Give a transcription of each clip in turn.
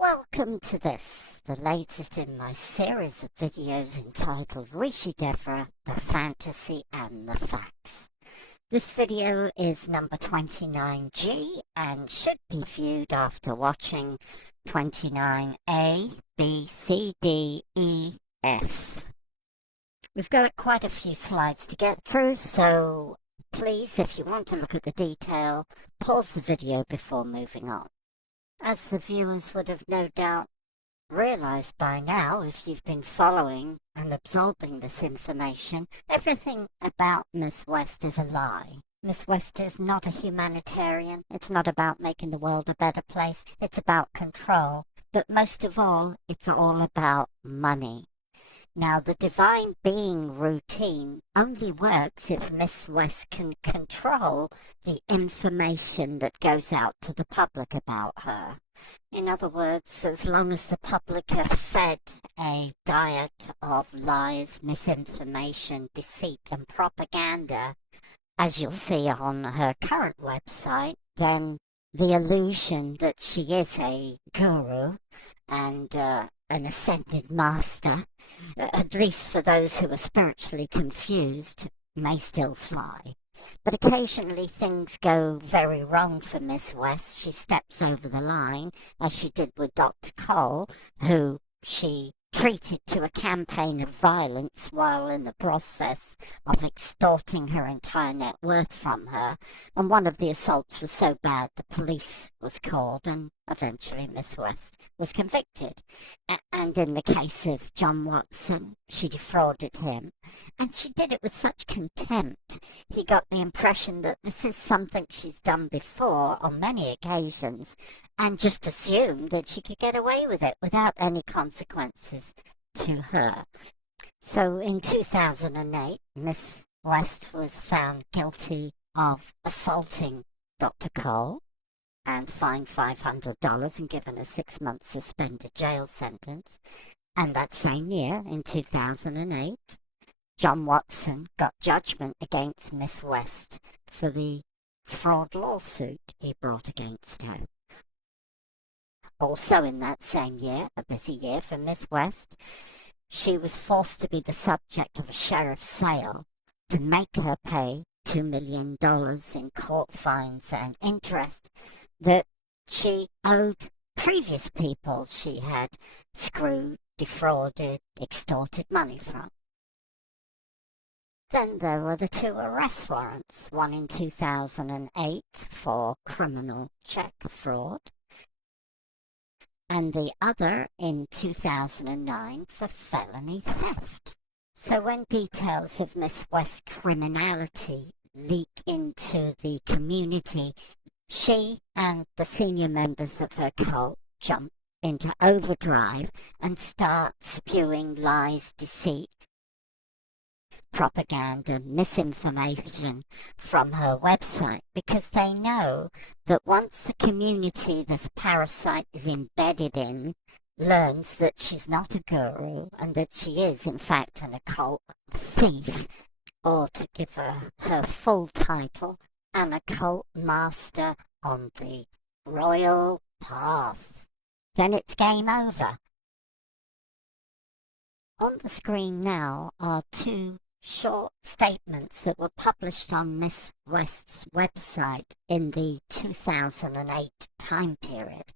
Welcome to this, the latest in my series of videos entitled Rishi Devra, The Fantasy and the Facts. This video is number 29G and should be viewed after watching 29A, B, C, D, E, F. We've got quite a few slides to get through, so please, if you want to look at the detail, pause the video before moving on. As the viewers would have no doubt realized by now, if you've been following and absorbing this information, everything about Miss West is a lie. Miss West is not a humanitarian. It's not about making the world a better place. It's about control. But most of all, it's all about money. Now, the divine being routine only works if Miss West can control the information that goes out to the public about her. In other words, as long as the public are fed a diet of lies, misinformation, deceit and propaganda, as you'll see on her current website, then the illusion that she is a guru and an ascended master, at least for those who are spiritually confused, may still fly. But occasionally things go very wrong for Miss West. She steps over the line, as she did with Dr. Cole, who she treated to a campaign of violence while in the process of extorting her entire net worth from her. And one of the assaults was so bad the police was called and eventually Miss West was convicted. And in the case of John Watson, she defrauded him. And she did it with such contempt. He got the impression that this is something she's done before on many occasions, and just assumed that she could get away with it without any consequences to her. So in 2008, Miss West was found guilty of assaulting Dr. Cole and fined $500 and given a 6-month suspended jail sentence. And that same year, in 2008, John Watson got judgment against Miss West for the fraud lawsuit he brought against her. Also in that same year, a busy year for Miss West, she was forced to be the subject of a sheriff's sale to make her pay $2 million in court fines and interest that she owed previous people she had screwed, defrauded, extorted money from. Then there were the 2 arrest warrants, one in 2008 for criminal check fraud, and the other in 2009 for felony theft. So when details of Miss West's criminality leak into the community, she and the senior members of her cult jump into overdrive and start spewing lies, deceit, propaganda, misinformation from her website, because they know that once the community this parasite is embedded in learns that she's not a guru and that she is in fact an occult thief, or to give her full title, an occult master on the royal path, then it's game over. On the screen now are 2 short statements that were published on Miss West's website in the 2008 time period,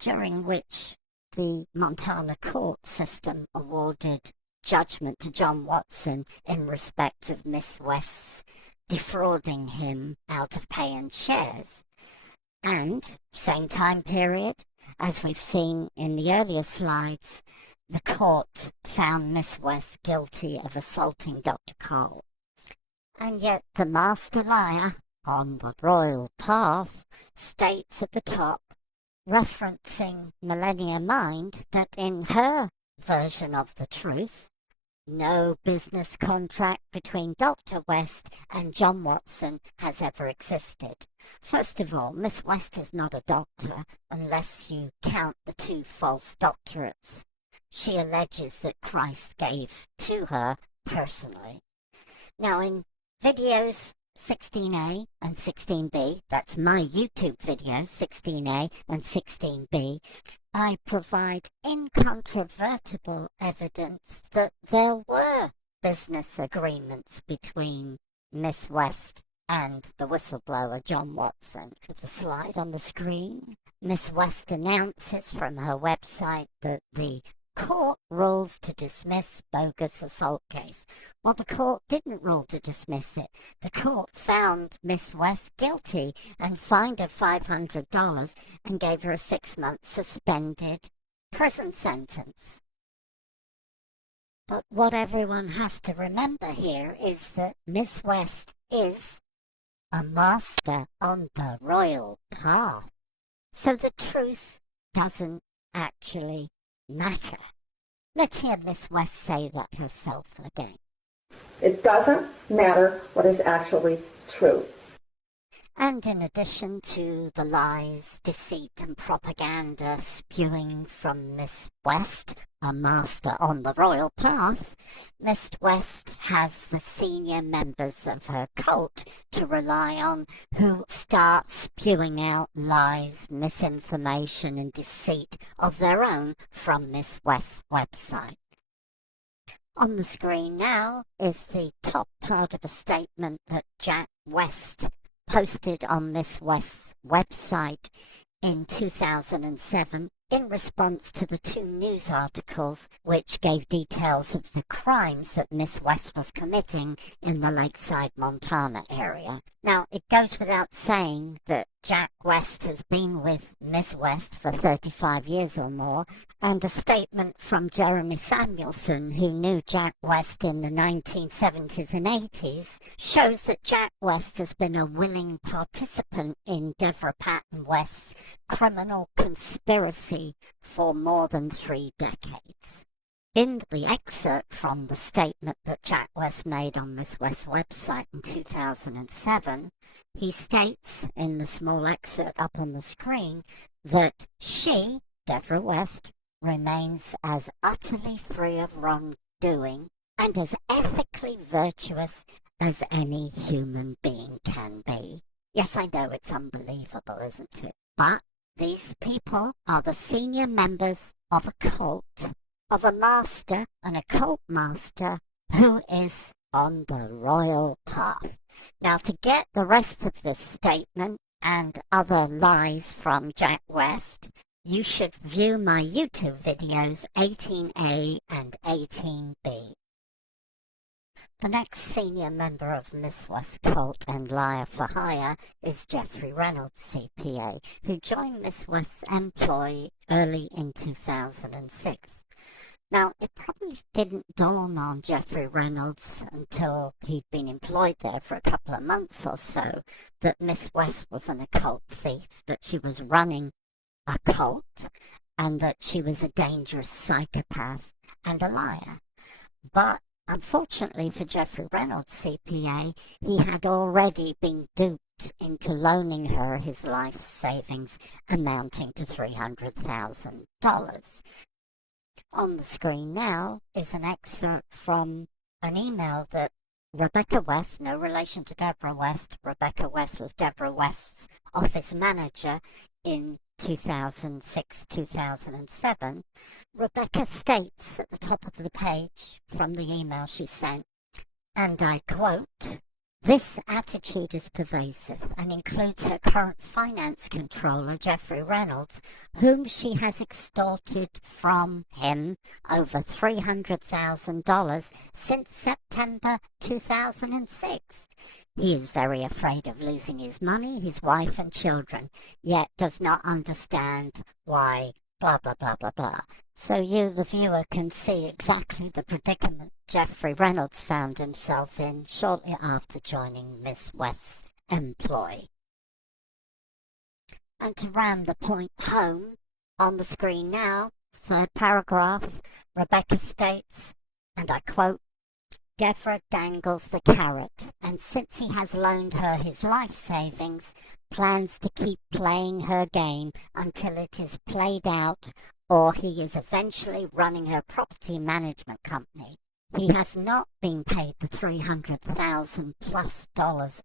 during which the Montana court system awarded judgment to John Watson in respect of Miss West's defrauding him out of paying shares. And, same time period, as we've seen in the earlier slides, the court found Miss West guilty of assaulting Dr. Cole. And yet the master liar on the royal path states at the top, referencing Millennia Mind, that in her version of the truth, no business contract between Dr. West and John Watson has ever existed. First of all, Miss West is not a doctor unless you count the 2 false doctorates she alleges that Christ gave to her personally. Now, in videos 16A and 16B, that's my YouTube video, 16A and 16B, I provide incontrovertible evidence that there were business agreements between Miss West and the whistleblower John Watson. The slide on the screen, Miss West announces from her website that the court rules to dismiss bogus assault case. Well, the court didn't rule to dismiss it. The court found Miss West guilty and fined her $500 and gave her a 6-month suspended prison sentence. But what everyone has to remember here is that Miss West is a master on the royal path. So the truth doesn't actually matter. Let's hear Miss West say that herself again. It doesn't matter what is actually true. And in addition to the lies, deceit and propaganda spewing from Miss West, a master on the royal path, Miss West has the senior members of her cult to rely on who start spewing out lies, misinformation and deceit of their own from Miss West's website. On the screen now is the top part of a statement that Jack West posted on Miss West's website in 2007 in response to the 2 news articles which gave details of the crimes that Miss West was committing in the Lakeside, Montana area. Now, it goes without saying that Jack West has been with Miss West for 35 years or more, and a statement from Jeremy Samuelson, who knew Jack West in the 1970s and 80s, shows that Jack West has been a willing participant in Devra Patton West's criminal conspiracy for more than 3 decades. In the excerpt from the statement that Jack West made on Miss West's website in 2007, he states in the small excerpt up on the screen that she, Devra West, remains as utterly free of wrongdoing and as ethically virtuous as any human being can be. Yes, I know it's unbelievable, isn't it? But these people are the senior members of a cult, of a master, an occult master, who is on the royal path. Now, to get the rest of this statement and other lies from Jack West, you should view my YouTube videos 18A and 18B. The next senior member of Miss West's cult and liar for hire is Jeffrey Reynolds, CPA, who joined Miss West's employ early in 2006. Now, it probably didn't dawn on Jeffrey Reynolds until he'd been employed there for a couple of months or so that Miss West was an occult thief, that she was running a cult, and that she was a dangerous psychopath and a liar. But unfortunately for Jeffrey Reynolds, CPA, he had already been duped into loaning her his life savings amounting to $300,000. On the screen now is an excerpt from an email that Rebecca West, no relation to Devra West, Rebecca West was Devra West's office manager in 2006-2007. Rebecca states at the top of the page from the email she sent, and I quote, "This attitude is pervasive and includes her current finance controller, Jeffrey Reynolds, whom she has extorted from him over $300,000 since September 2006. He is very afraid of losing his money, his wife and children, yet does not understand why blah, blah, blah, blah, blah." So you, the viewer, can see exactly the predicament Jeffrey Reynolds found himself in shortly after joining Miss West's employ. And to ram the point home, on the screen now, 3rd paragraph, Rebecca states, and I quote, "Devra dangles the carrot, and since he has loaned her his life savings, plans to keep playing her game until it is played out or he is eventually running her property management company. he has not been paid the $300,000 plus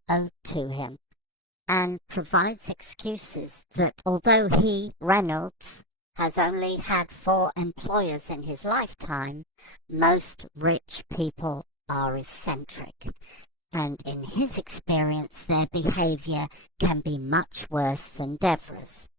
owed to him, and provides excuses that although he, Reynolds, has only had 4 employers in his lifetime, most rich people are eccentric, and in his experience their behavior can be much worse than Devra's.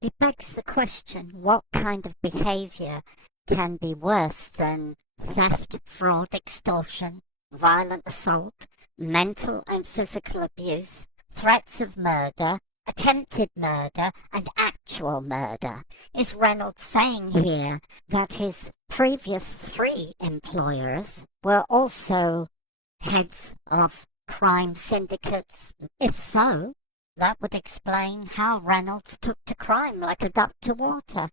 It begs the question, what kind of behavior can be worse than theft, fraud, extortion, violent assault, mental and physical abuse, threats of murder, attempted murder, and actual murder? Is Reynolds saying here that his previous 3 employers were also heads of crime syndicates? If so, that would explain how Reynolds took to crime like a duck to water.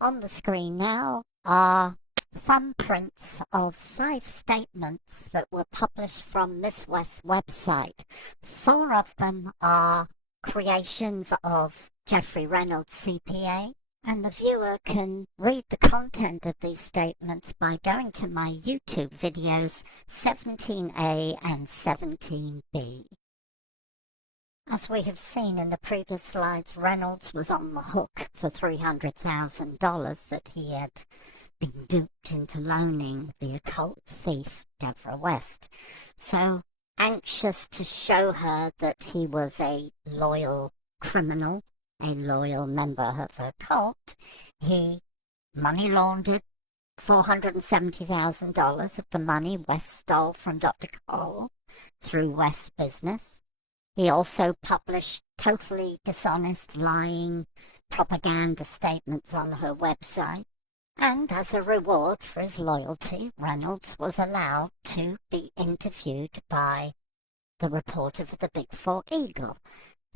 On the screen now are thumbprints of 5 statements that were published from Miss West's website. 4 of them are creations of Jeffrey Reynolds, CPA, and the viewer can read the content of these statements by going to my YouTube videos 17A and 17B. As we have seen in the previous slides, Reynolds was on the hook for $300,000 that he had been duped into loaning the occult thief Devra West. So, anxious to show her that he was a loyal criminal, a loyal member of her cult, he money laundered $470,000 of the money West stole from Dr. Cole through West's business. He also published totally dishonest, lying propaganda statements on her website. And as a reward for his loyalty, Reynolds was allowed to be interviewed by the reporter for the Big Fork Eagle,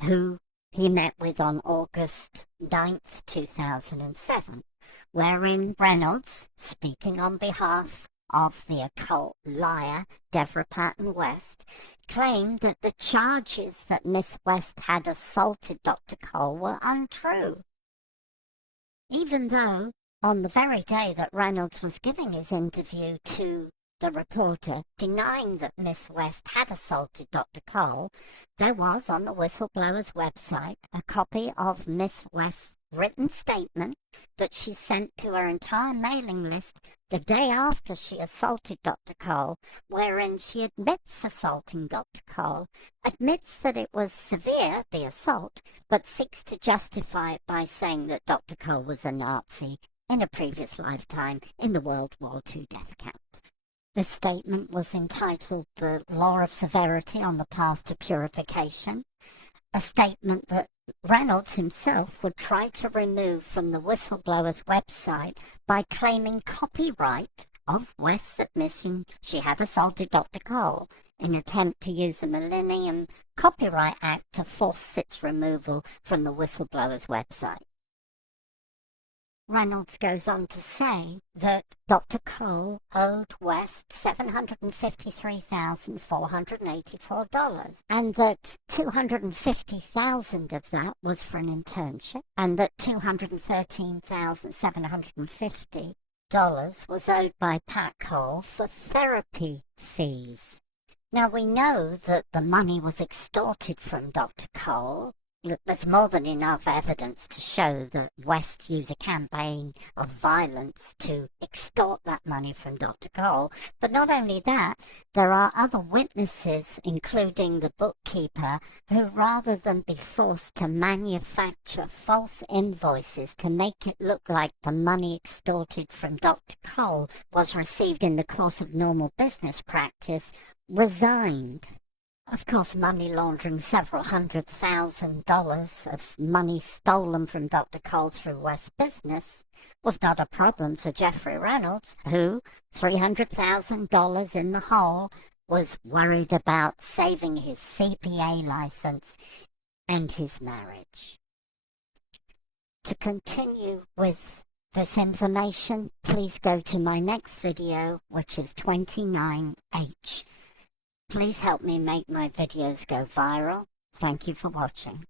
who he met with on August 9th, 2007, wherein Reynolds, speaking on behalf of the occult liar Devra Patton West, claimed that the charges that Miss West had assaulted Dr. Cole were untrue, even though on the very day that Reynolds was giving his interview to the reporter, denying that Miss West had assaulted Dr. Cole, there was on the whistleblower's website a copy of Miss West's written statement that she sent to her entire mailing list the day after she assaulted Dr. Cole, wherein she admits assaulting Dr. Cole, admits that it was severe, the assault, but seeks to justify it by saying that Dr. Cole was a Nazi in a previous lifetime in the World War II death camps. This statement was entitled The Law of Severity on the Path to Purification, a statement that Reynolds himself would try to remove from the whistleblower's website by claiming copyright of West's admission she had assaulted Dr. Cole, in an attempt to use the Millennium Copyright Act to force its removal from the whistleblower's website. Reynolds goes on to say that Dr. Cole owed West $753,484, and that $250,000 of that was for an internship, and that $213,750 was owed by Pat Cole for therapy fees. Now, we know that the money was extorted from Dr. Cole. There's more than enough evidence to show that West used a campaign of violence to extort that money from Dr. Cole. But not only that, there are other witnesses, including the bookkeeper, who rather than be forced to manufacture false invoices to make it look like the money extorted from Dr. Cole was received in the course of normal business practice, resigned. Of course, money laundering several $100,000 of money stolen from Dr. Cole through West's business was not a problem for Jeffrey Reynolds, who, $300,000 in the hole, was worried about saving his CPA license and his marriage. To continue with this information, please go to my next video, which is 29H. Please help me make my videos go viral. Thank you for watching.